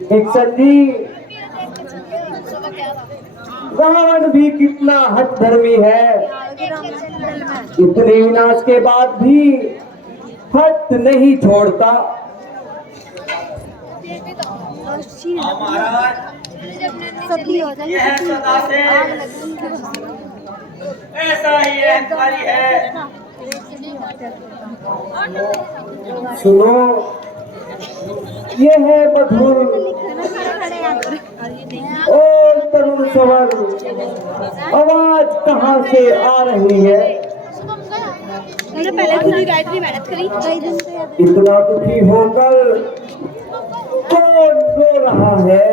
दीक्षक जी, रावण भी कितना हठधर्मी है, इतने विनाश के बाद भी हट नहीं छोड़ता। हाँ महाराज, यह सदा से ऐसा ही अहंकारी है। सुनो, यह है मधुर और तरुण स्वर, आवाज कहाँ से आ रही है? पहले खुद ही गायत्री मेहनत करी। इतना दुखी होकर कौन रो रहा है?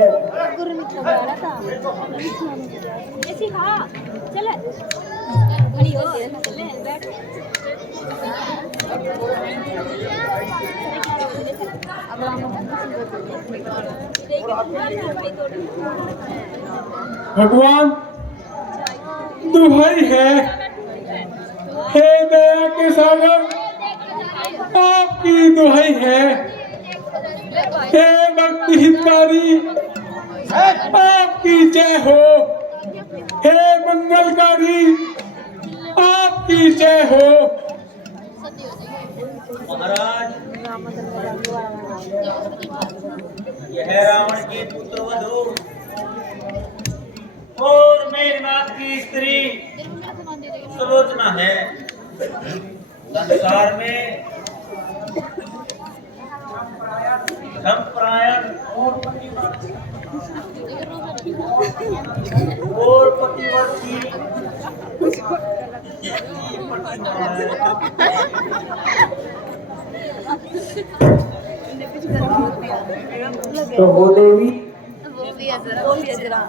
भगवान दुहाई है, हे दया के सागर, आपकी दुहाई है। हे भक्ति हितकारी, आपकी जय हो। हे मंगलकारी, आपकी जय हो। महाराज, यह रावण की पुत्र वधू और मेघनाथ की स्त्री सुलोचना है। संसार में धर्मपरायण और पतिव्रती तो वो देवी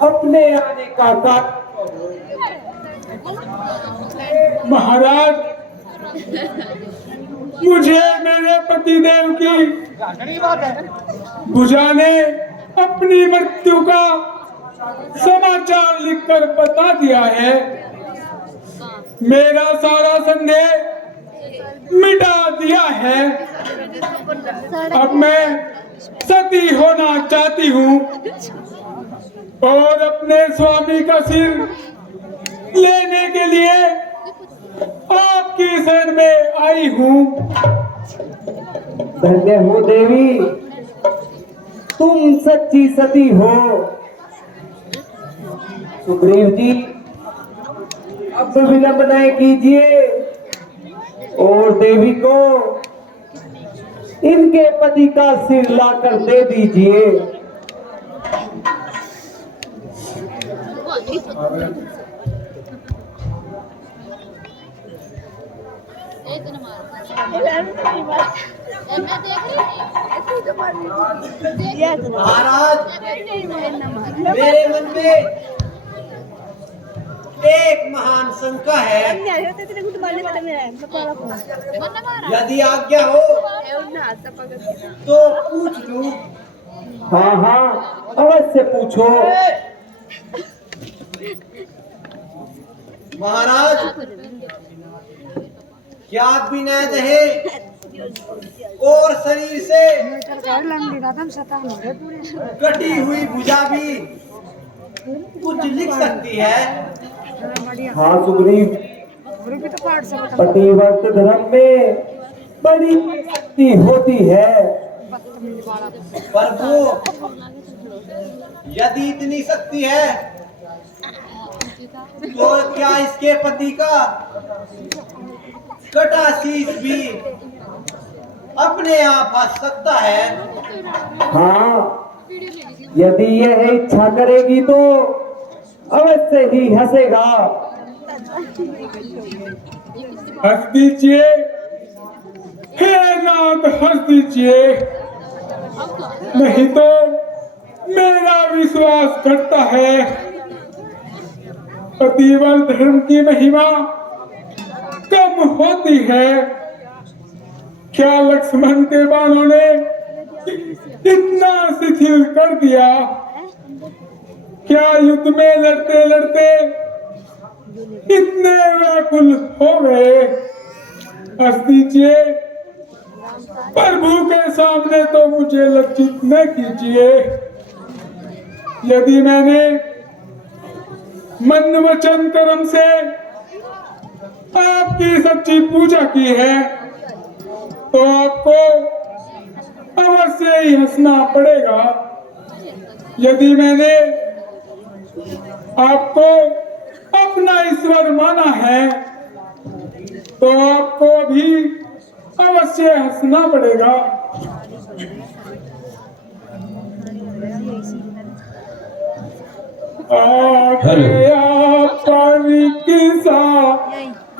अपने आने का कारण महाराज, मुझे मेरे पतिदेव की भुजा ने अपनी मृत्यु का समाचार लिखकर बता दिया है। मेरा सारा संदेह मिटा दिया है। अब मैं सती होना चाहती हूँ और अपने स्वामी का सिर लेने के लिए आपकी शरण में आई हूँ। धन्य हो देवी, तुम सच्ची सती हो। सुग्रीव जी, अब विलंब न कीजिए और देवी को इनके पति का सिर लाकर दे दीजिए। महाराज, मेरे मन में एक महान शंका है। यदि आज्ञा हो तो पूछ लूं? हाँ हाँ, अवश्य पूछो। महाराज, क्या बिना दहे और शरीर से कटी हुई भुजा भी कुछ लिख सकती है? हाँ सुग्रीव, पतिव्रत धर्म में बड़ी शक्ति होती है। पर वो यदि इतनी शक्ति है तो क्या इसके पति का कटा शीश भी अपने आप हंस सकता है? हाँ, यदि यह इच्छा करेगी तो अवश्य ही हंसेगा। हंस दीजिए, हे नाथ, हंस दीजिए, नहीं तो मेरा विश्वास घटता है। पतिव्रत धर्म की महिमा कम होती है। क्या लक्ष्मण के बाणों ने इतना शिथिल कर दिया? क्या युद्ध में लड़ते लड़ते इतने व्याकुल हो गए? हंस दीजिए, प्रभु के सामने तो मुझे लज्जित न कीजिए। यदि मैंने मन वचन कर्म से आपकी सच्ची पूजा की है तो आपको अवश्य ही हंसना पड़ेगा। यदि मैंने आपको अपना ईश्वर माना है तो आपको भी अवश्य हंसना पड़ेगा। परीक्षा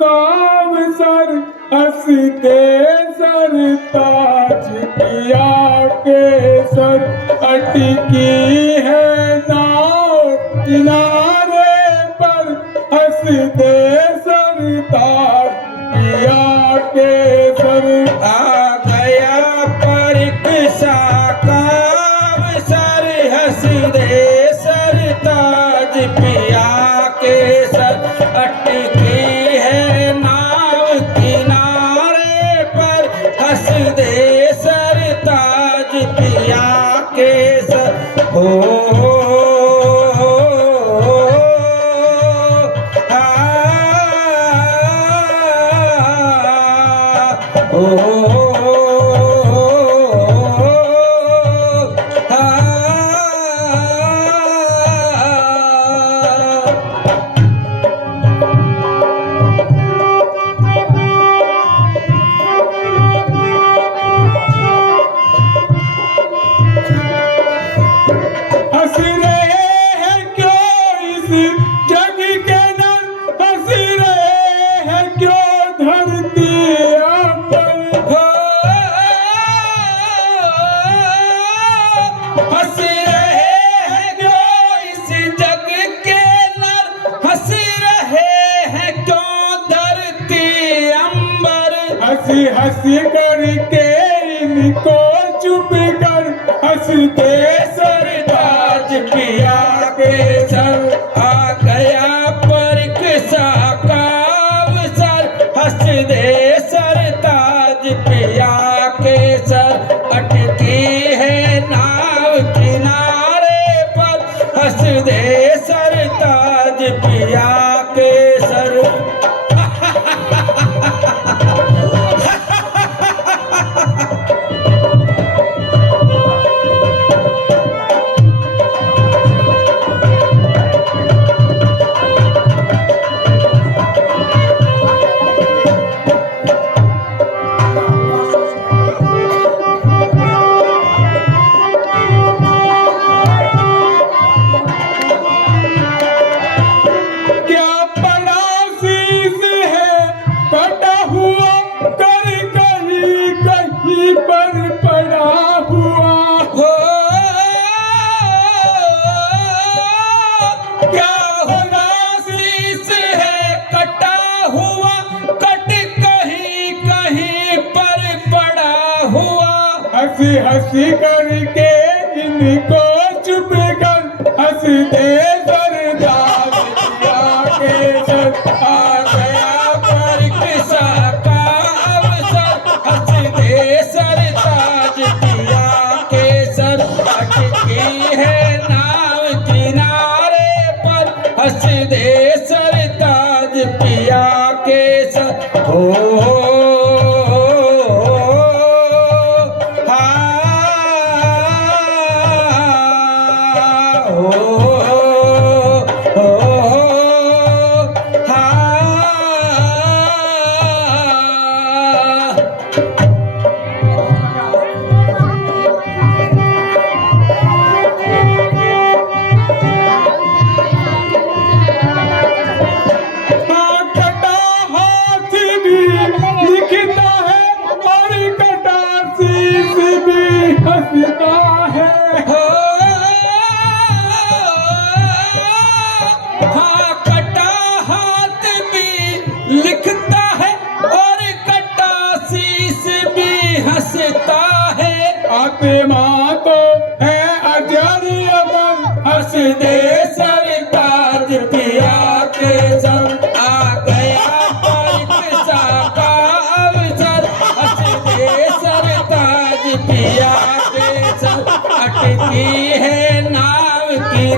काम सर हंसते सर ताज पिया के सर अटकी है नाव किनारे पर हंसते सर ताज पिया के सर। आ गया परीक्षा काम सर हंसदे सरताज पिया के सर अटकी है नाव किनारे पर हंसदे सरताज पिया के सर। हो हंसी हंसी करके इनको चुप कर हंसते सरताज पिया के सर। आ गया परीक्षा का अवसर हंसदे सरताज पिया के सर अटकी है नाव किनारे पर हंसदे सरताज पिया के सर। हंसी हंसी करके इनको चुप कर हंसते सरताज पिया के सर। आ गया परीक्षा का अवसर हंसदे सरताज पिया के सर अटकी है नाव किनारे पर हंसदे सरताज पिया के सर। हो माँ तो है अजरी अमर हंसदे सरताज पिया के सर। आ गया परीक्षा का अवसर हंसदे सरताज पिया के सर अटकी है नाव की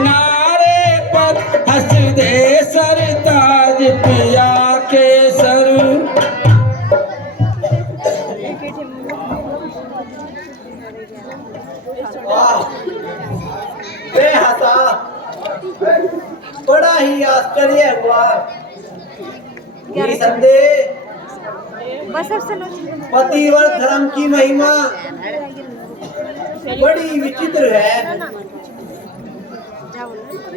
ही आश्चर्य हुआ। निसंदेह पतिव्रत धर्म की महिमा बड़ी विचित्र है।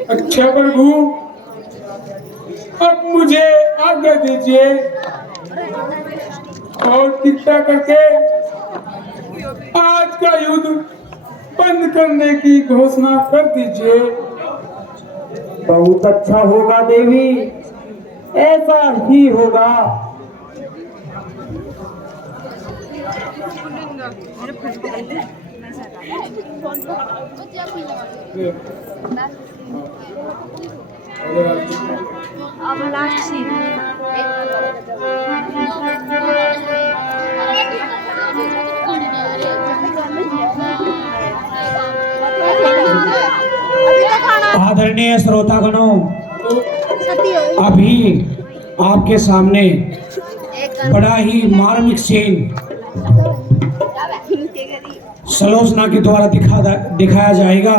अच्छा प्रभु, अब मुझे आज्ञा दीजिए और कृपा करके आज का युद्ध बंद करने की घोषणा कर दीजिए। बहुत अच्छा होगा देवी, ऐसा ही होगा। आदरणीय श्रोतागणों, अभी आपके सामने बड़ा ही मार्मिक सीन सलोचना के द्वारा दिखाया जाएगा।